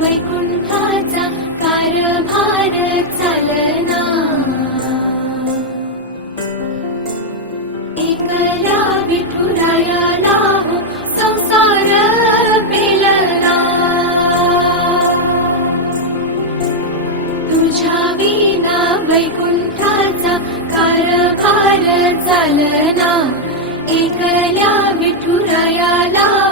वैकुंठाचा कारभार चालना. एकला विठुरायाला संसार तुझ्या विना वैकुंठाचा कारभार चालना. एकल्या विठुरायाला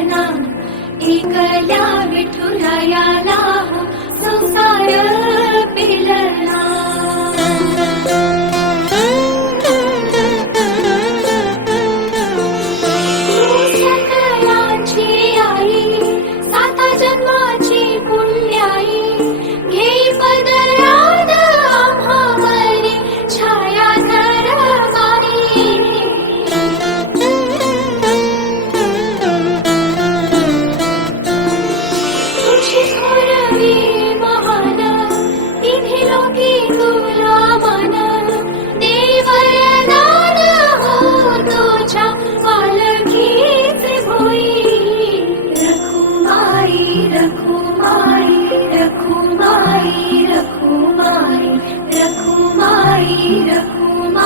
విఠురాయాలా لتكون